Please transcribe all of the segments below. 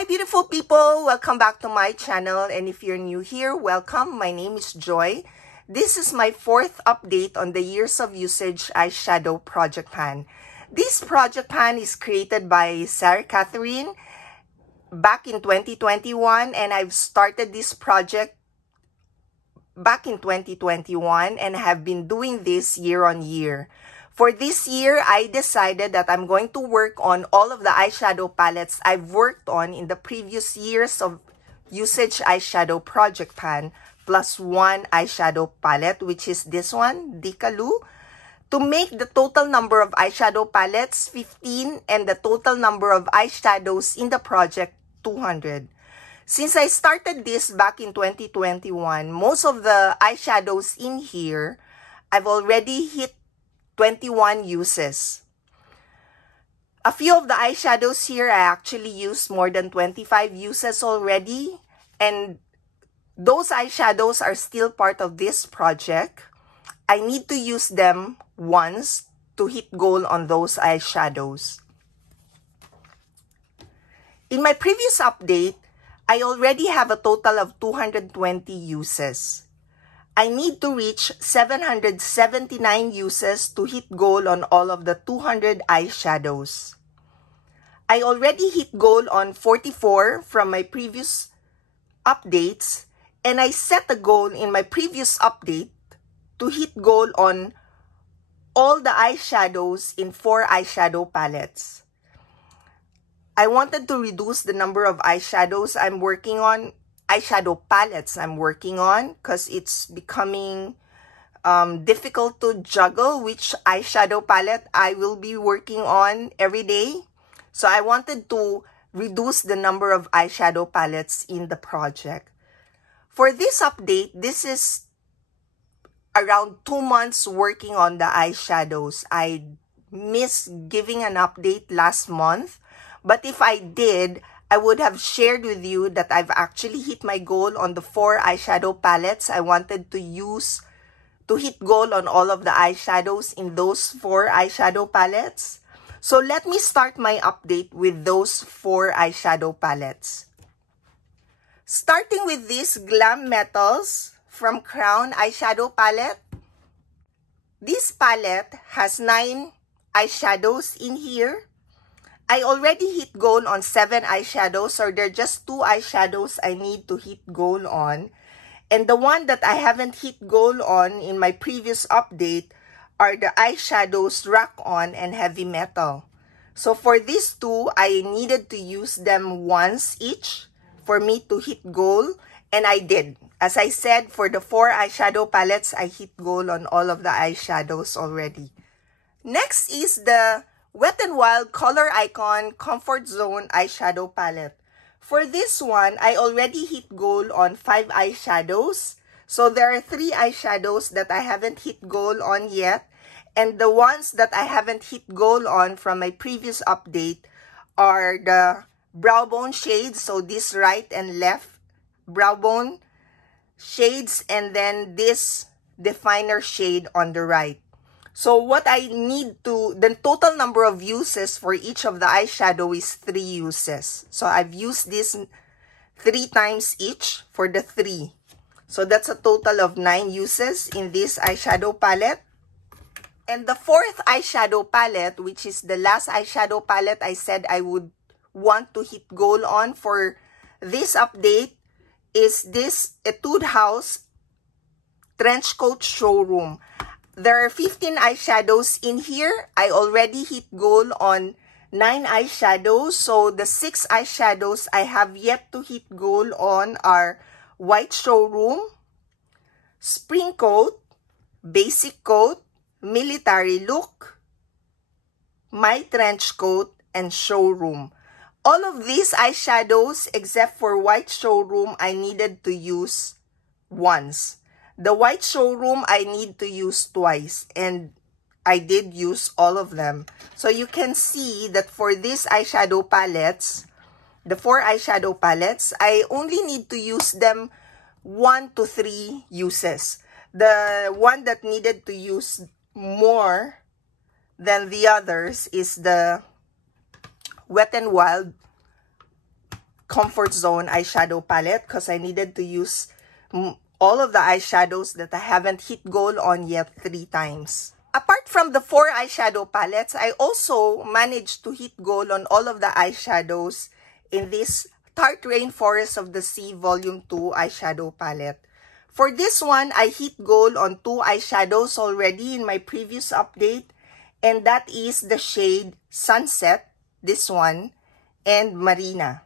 Hi beautiful people! Welcome back to my channel, and if you're new here, welcome. My name is Joy. This is my fourth update on the Years of Usage Eyeshadow Project Pan. This project pan is created by Sarah Catherine back in 2021, and I've started this project back in 2021 and have been doing this year on year. For this year, I decided that I'm going to work on all of the eyeshadow palettes I've worked on in the previous years of Usage Eyeshadow Project Pan, plus one eyeshadow palette, which is this one, Dikalu, to make the total number of eyeshadow palettes 15 and the total number of eyeshadows in the project 200. Since I started this back in 2021, most of the eyeshadows in here, I've already hit 21 uses. A few of the eyeshadows here, I actually used more than 25 uses already. And those eyeshadows are still part of this project. I need to use them once to hit goal on those eyeshadows. In my previous update, I already have a total of 220 uses. I need to reach 779 uses to hit goal on all of the 200 eyeshadows. I already hit goal on 44 from my previous updates, and I set a goal in my previous update to hit goal on all the eyeshadows in 4 eyeshadow palettes. I wanted to reduce the number of eyeshadows I'm working on, eyeshadow palettes I'm working on, because it's becoming difficult to juggle which eyeshadow palette I will be working on every day. So I wanted to reduce the number of eyeshadow palettes in the project. For this update, this is around 2 months working on the eyeshadows. I missed giving an update last month, but if I did, I would have shared with you that I've actually hit my goal on the 4 eyeshadow palettes I wanted to use to hit goal on all of the eyeshadows in those 4 eyeshadow palettes. So let me start my update with those 4 eyeshadow palettes. Starting with this Glam Metals from Crown eyeshadow palette. This palette has 9 eyeshadows in here. I already hit goal on 7 eyeshadows, so there are just 2 eyeshadows I need to hit goal on. And the one that I haven't hit goal on in my previous update are the eyeshadows Rock On and Heavy Metal. So for these 2, I needed to use them once each for me to hit goal, and I did. As I said, for the 4 eyeshadow palettes, I hit goal on all of the eyeshadows already. Next is the Wet n Wild Color Icon Comfort Zone eyeshadow palette. For this one, I already hit goal on 5 eyeshadows. So there are 3 eyeshadows that I haven't hit goal on yet. And the ones that I haven't hit goal on from my previous update are the brow bone shades. So this right and left brow bone shades, and then this definer shade on the right. So what I need to, the total number of uses for each of the eyeshadow is 3 uses. So I've used this 3 times each for the 3. So that's a total of 9 uses in this eyeshadow palette. And the 4th eyeshadow palette, which is the last eyeshadow palette I said I would want to hit goal on for this update, is this Etude House Trench Coat Showroom. There are 15 eyeshadows in here. I already hit goal on 9 eyeshadows. So the 6 eyeshadows I have yet to hit goal on are White Showroom, Spring Coat, Basic Coat, Military Look, My Trench Coat, and Showroom. All of these eyeshadows, except for White Showroom, I needed to use once. The White Showroom, I need to use twice, and I did use all of them. So you can see that for these eyeshadow palettes, the 4 eyeshadow palettes, I only need to use them 1 to 3 uses. The one that needed to use more than the others is the Wet n Wild Comfort Zone eyeshadow palette because I needed to use all of the eyeshadows that I haven't hit goal on yet 3 times. Apart from the 4 eyeshadow palettes, I also managed to hit goal on all of the eyeshadows in this Tarte Rainforest of the Sea Volume 2 eyeshadow palette. For this one, I hit goal on 2 eyeshadows already in my previous update, and that is the shade Sunset, this one, and Marina.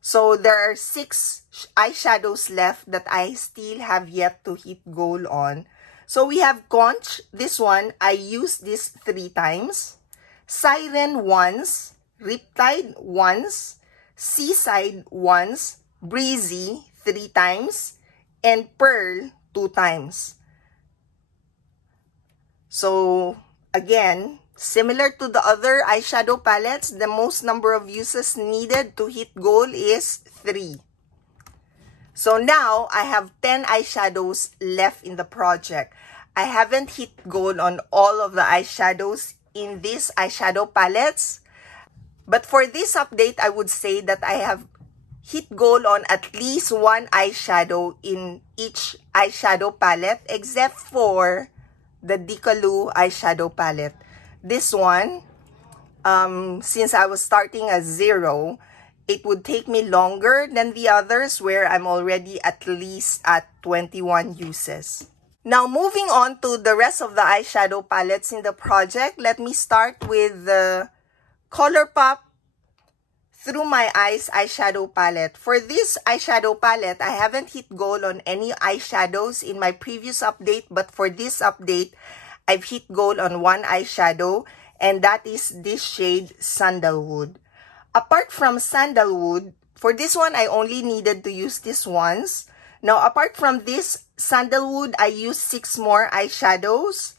So there are 6 eyeshadows left that I still have yet to hit goal on. So we have Conch, this one, I used this 3 times. Siren once, Riptide once, Seaside once, Breezy 3 times, and Pearl 2 times. So again, similar to the other eyeshadow palettes, the most number of uses needed to hit goal is 3. So now, I have 10 eyeshadows left in the project. I haven't hit goal on all of the eyeshadows in these eyeshadow palettes. But for this update, I would say that I have hit goal on at least 1 eyeshadow in each eyeshadow palette, except for the Decaloo eyeshadow palette. This one, since I was starting at 0, it would take me longer than the others where I'm already at least at 21 uses. Now, moving on to the rest of the eyeshadow palettes in the project, let me start with the ColourPop Through My Eyes eyeshadow palette. For this eyeshadow palette, I haven't hit goal on any eyeshadows in my previous update, but for this update, I've hit goal on 1 eyeshadow, and that is this shade Sandalwood. Apart from Sandalwood, for this one, I only needed to use this once. Now, apart from this Sandalwood, I used 6 more eyeshadows.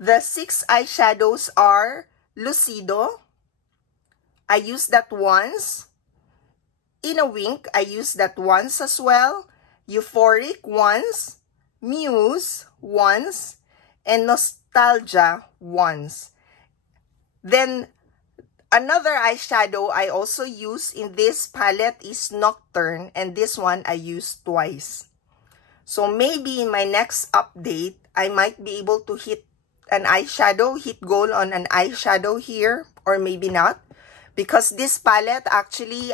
The 6 eyeshadows are Lucido. I used that once. In a Wink, I used that once as well. Euphoric once. Muse once. And Nostalgia once. Then, another eyeshadow I also use in this palette is Nocturne, and this one I used twice. So maybe in my next update, I might be able to hit an eyeshadow, hit goal on an eyeshadow here, or maybe not. Because this palette, actually,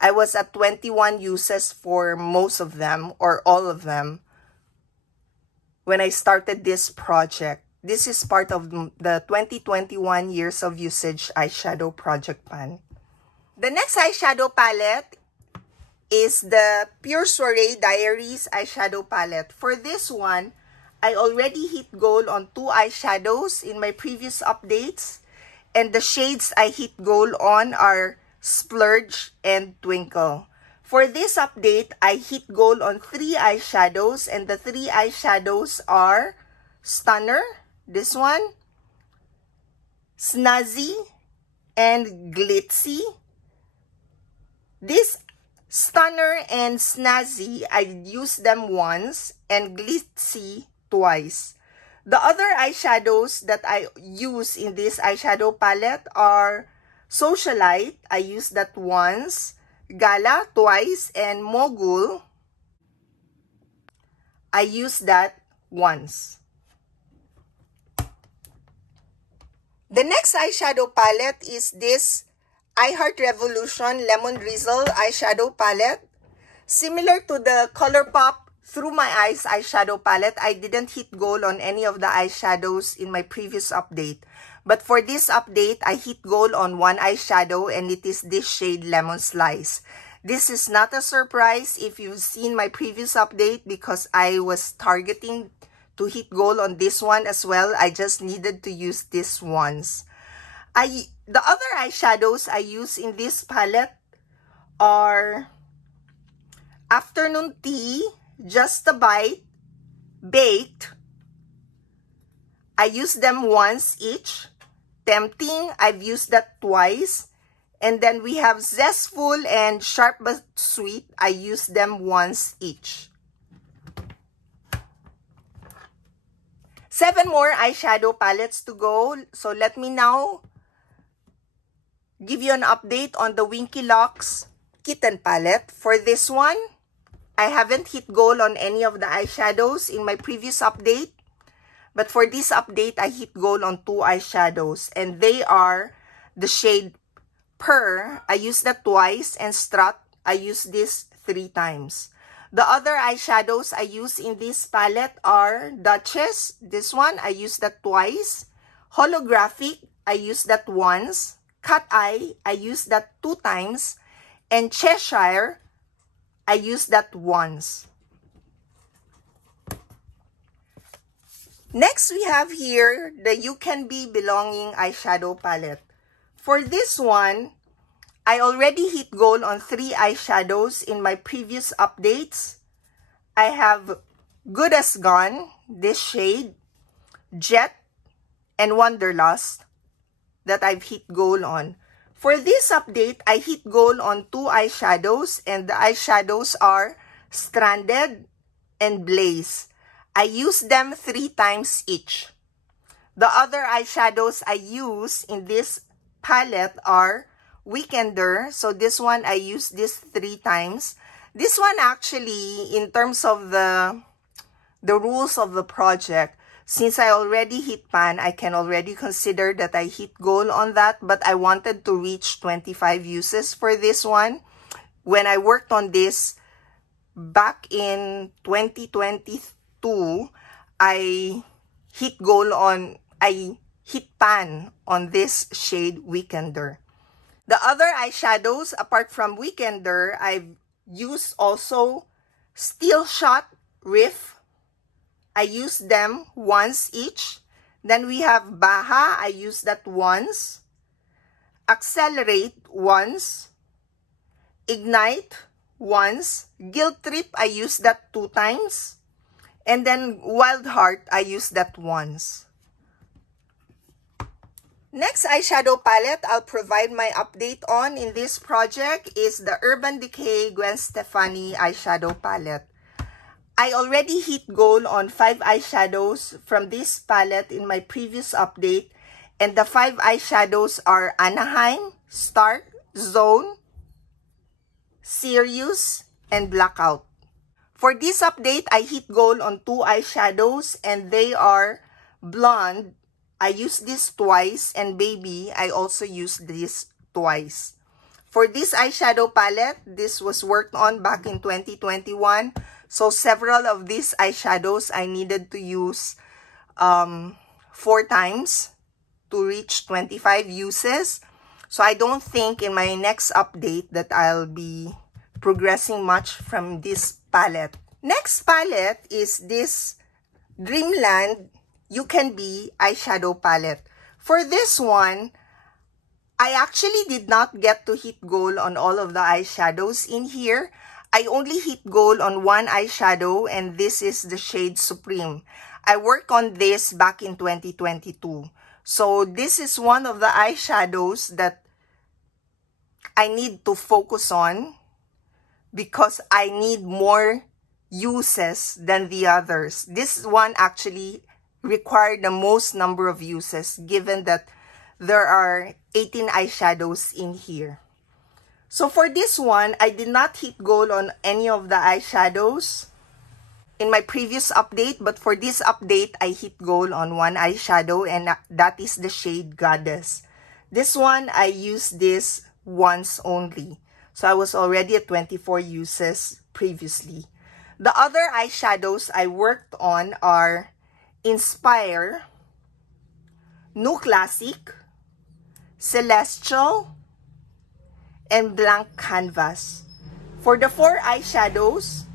I was at 21 uses for most of them, or all of them, when I started this project. This is part of the 2021 Years of Usage eyeshadow project plan. The next eyeshadow palette is the Pure Soiree Diaries eyeshadow palette. For this one, I already hit goal on 2 eyeshadows in my previous updates. And the shades I hit goal on are Splurge and Twinkle. For this update, I hit goal on 3 eyeshadows. And the 3 eyeshadows are Stunner, this one, Snazzy, and Glitzy. This Stunner and Snazzy, I used them once, and Glitzy twice. The other eyeshadows that I use in this eyeshadow palette are Socialite, I used that once, Gala twice, and Mogul, I used that once. The next eyeshadow palette is this I Heart Revolution Lemon Drizzle eyeshadow palette. Similar to the ColourPop Through My Eyes eyeshadow palette, I didn't hit goal on any of the eyeshadows in my previous update. But for this update, I hit goal on 1 eyeshadow, and it is this shade Lemon Slice. This is not a surprise if you've seen my previous update because I was targeting to hit goal on this one as well. I just needed to use this once. The other eyeshadows I use in this palette are Afternoon Tea, Just a Bite, Baked. I used them once each. Tempting, I've used that twice. And then we have Zestful and Sharp But Sweet. I used them once each. 7 more eyeshadow palettes to go. So let me now give you an update on the Winky Locks Kitten palette. For this one, I haven't hit goal on any of the eyeshadows in my previous update. But for this update, I hit goal on 2 eyeshadows. And they are the shade Pearl. I used that twice. And Strut, I used this 3 times. The other eyeshadows I use in this palette are Duchess. This one, I used that twice. Holographic, I used that once. Cat Eye, I used that 2 times. And Cheshire, I used that once. Next, we have here the You Can Be Belonging eyeshadow palette. For this one, I already hit goal on 3 eyeshadows in my previous updates. I have Good As Gone, this shade, Jet, and Wanderlust that I've hit goal on. For this update, I hit goal on 2 eyeshadows, and the eyeshadows are Stranded and Blaze. I use them 3 times each. The other eyeshadows I use in this palette are Weekender. So this one, I use this 3 times. This one actually, in terms of the rules of the project, since I already hit pan, I can already consider that I hit goal on that. But I wanted to reach 25 uses for this one. When I worked on this back in 2022, I hit pan on this shade Weekender. The other eyeshadows, apart from Weekender, I've used also Steel Shot, Riff. I use them once each. Then we have Baha, I use that once. Accelerate once. Ignite once. Guilt Trip, I use that 2 times. And then Wild Heart, I use that once. Next eyeshadow palette I'll provide my update on in this project is the Urban Decay Gwen Stefani eyeshadow palette. I already hit goal on 5 eyeshadows from this palette in my previous update, and the 5 eyeshadows are Anaheim, Stark, Zone, Sirius, and Blackout. For this update, I hit goal on 2 eyeshadows, and they are Blonde. I used this twice, and Baby, I also used this twice. For this eyeshadow palette, this was worked on back in 2021. So several of these eyeshadows I needed to use 4 times to reach 25 uses. So I don't think in my next update that I'll be progressing much from this palette. Next palette is this Dreamland You Can Be eyeshadow palette. For this one, I actually did not get to hit goal on all of the eyeshadows in here. I only hit goal on 1 eyeshadow, and this is the shade Supreme. I worked on this back in 2022. So this is one of the eyeshadows that I need to focus on because I need more uses than the others. This one actually required the most number of uses given that there are 18 eyeshadows in here. So for this one, I did not hit goal on any of the eyeshadows in my previous update, but for this update, I hit goal on 1 eyeshadow, and that is the shade Goddess. This one, I used this once only. So I was already at 24 uses previously. The other eyeshadows I worked on are Inspire, New Classic, Celestial, and Blank Canvas. For the 4 eyeshadows,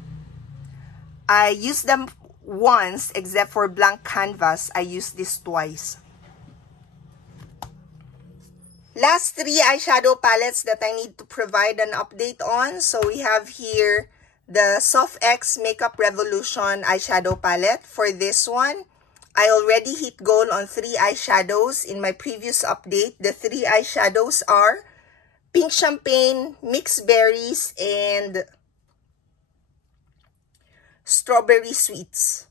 I used them once, except for Blank Canvas, I used this twice. Last 3 eyeshadow palettes that I need to provide an update on. So we have here the Soft X Makeup Revolution eyeshadow palette. For this one, I already hit goal on 3 eyeshadows in my previous update. The 3 eyeshadows are Pink Champagne, Mixed Berries, and Strawberry Sweets.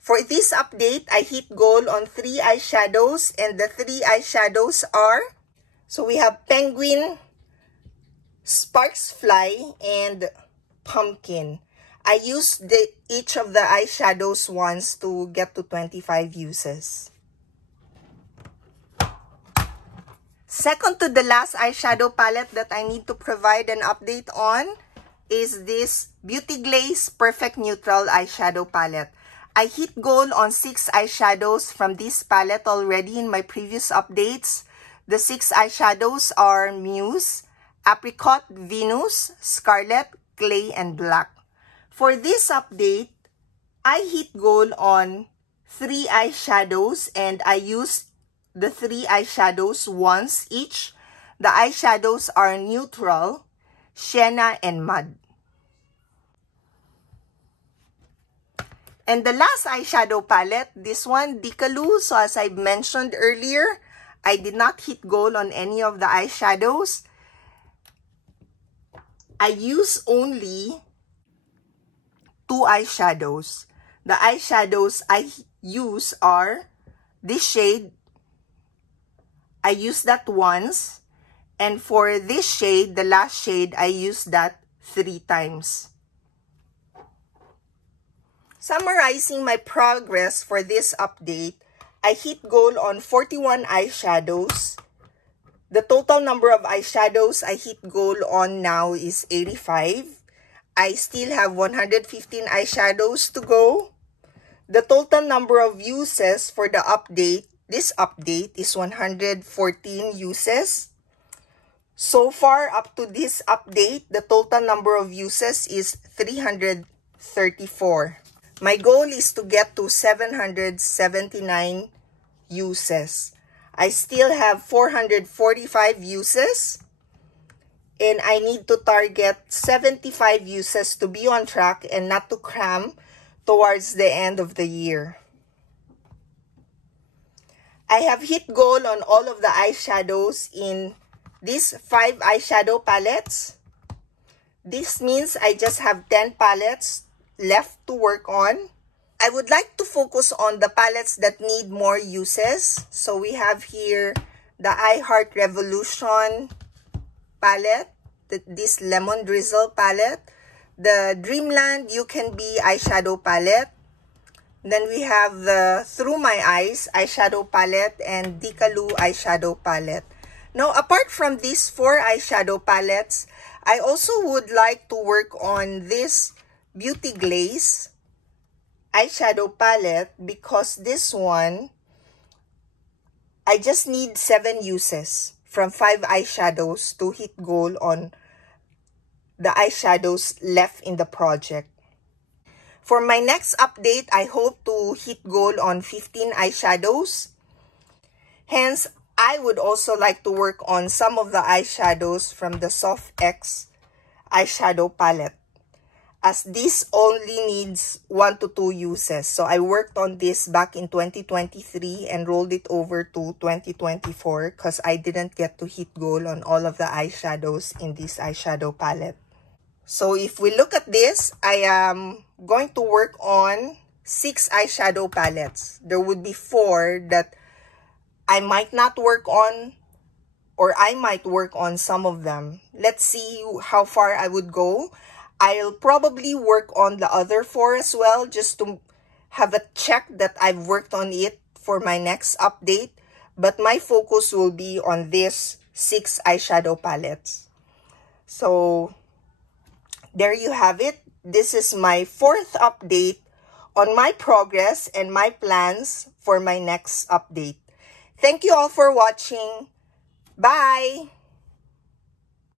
For this update, I hit goal on 3 eyeshadows, and the 3 eyeshadows are, so we have Penguin, Sparks Fly, and Pumpkin. I used each of the eyeshadows once to get to 25 uses. Second to the last eyeshadow palette that I need to provide an update on is this Beauty Glaze Perfect Neutral eyeshadow palette. I hit goal on 6 eyeshadows from this palette already in my previous updates. The 6 eyeshadows are Muse, Apricot, Venus, Scarlet, Clay, and Black. For this update, I hit goal on 3 eyeshadows and I used the 3 eyeshadows once each. The eyeshadows are Neutral, Sienna, and Mud. And the last eyeshadow palette, this one, Decaloo. So as I mentioned earlier, I did not hit goal on any of the eyeshadows. I use only 2 eyeshadows. The eyeshadows I use are this shade. I used that once. And for this shade, the last shade, I used that 3 times. Summarizing my progress for this update, I hit goal on 41 eyeshadows. The total number of eyeshadows I hit goal on now is 85. I still have 115 eyeshadows to go. The total number of uses for the update, this update, is 114 uses. So far, up to this update, the total number of uses is 334. My goal is to get to 779 uses. I still have 445 uses. And I need to target 75 uses to be on track and not to cram towards the end of the year. I have hit goal on all of the eyeshadows in these 5 eyeshadow palettes. This means I just have 10 palettes left to work on. I would like to focus on the palettes that need more uses. So we have here the I Heart Revolution palette, this Lemon Drizzle palette, the Dreamland You Can Be eyeshadow palette. Then we have the Through My Eyes eyeshadow palette and Decaloo eyeshadow palette. Now, apart from these 4 eyeshadow palettes, I also would like to work on this Beauty Glaze eyeshadow palette because this one, I just need 7 uses from 5 eyeshadows to hit goal on the eyeshadows left in the project. For my next update, I hope to hit goal on 15 eyeshadows. Hence, I would also like to work on some of the eyeshadows from the Soft X eyeshadow palette, as this only needs 1 to 2 uses. So I worked on this back in 2023 and rolled it over to 2024 because I didn't get to hit goal on all of the eyeshadows in this eyeshadow palette. So if we look at this, I am going to work on 6 eyeshadow palettes. There would be 4 that I might not work on, or I might work on some of them. Let's see how far I would go. I'll probably work on the other 4 as well, just to have a check that I've worked on it for my next update. But my focus will be on these 6 eyeshadow palettes. So, there you have it. This is my 4th update on my progress and my plans for my next update. Thank you all for watching. Bye!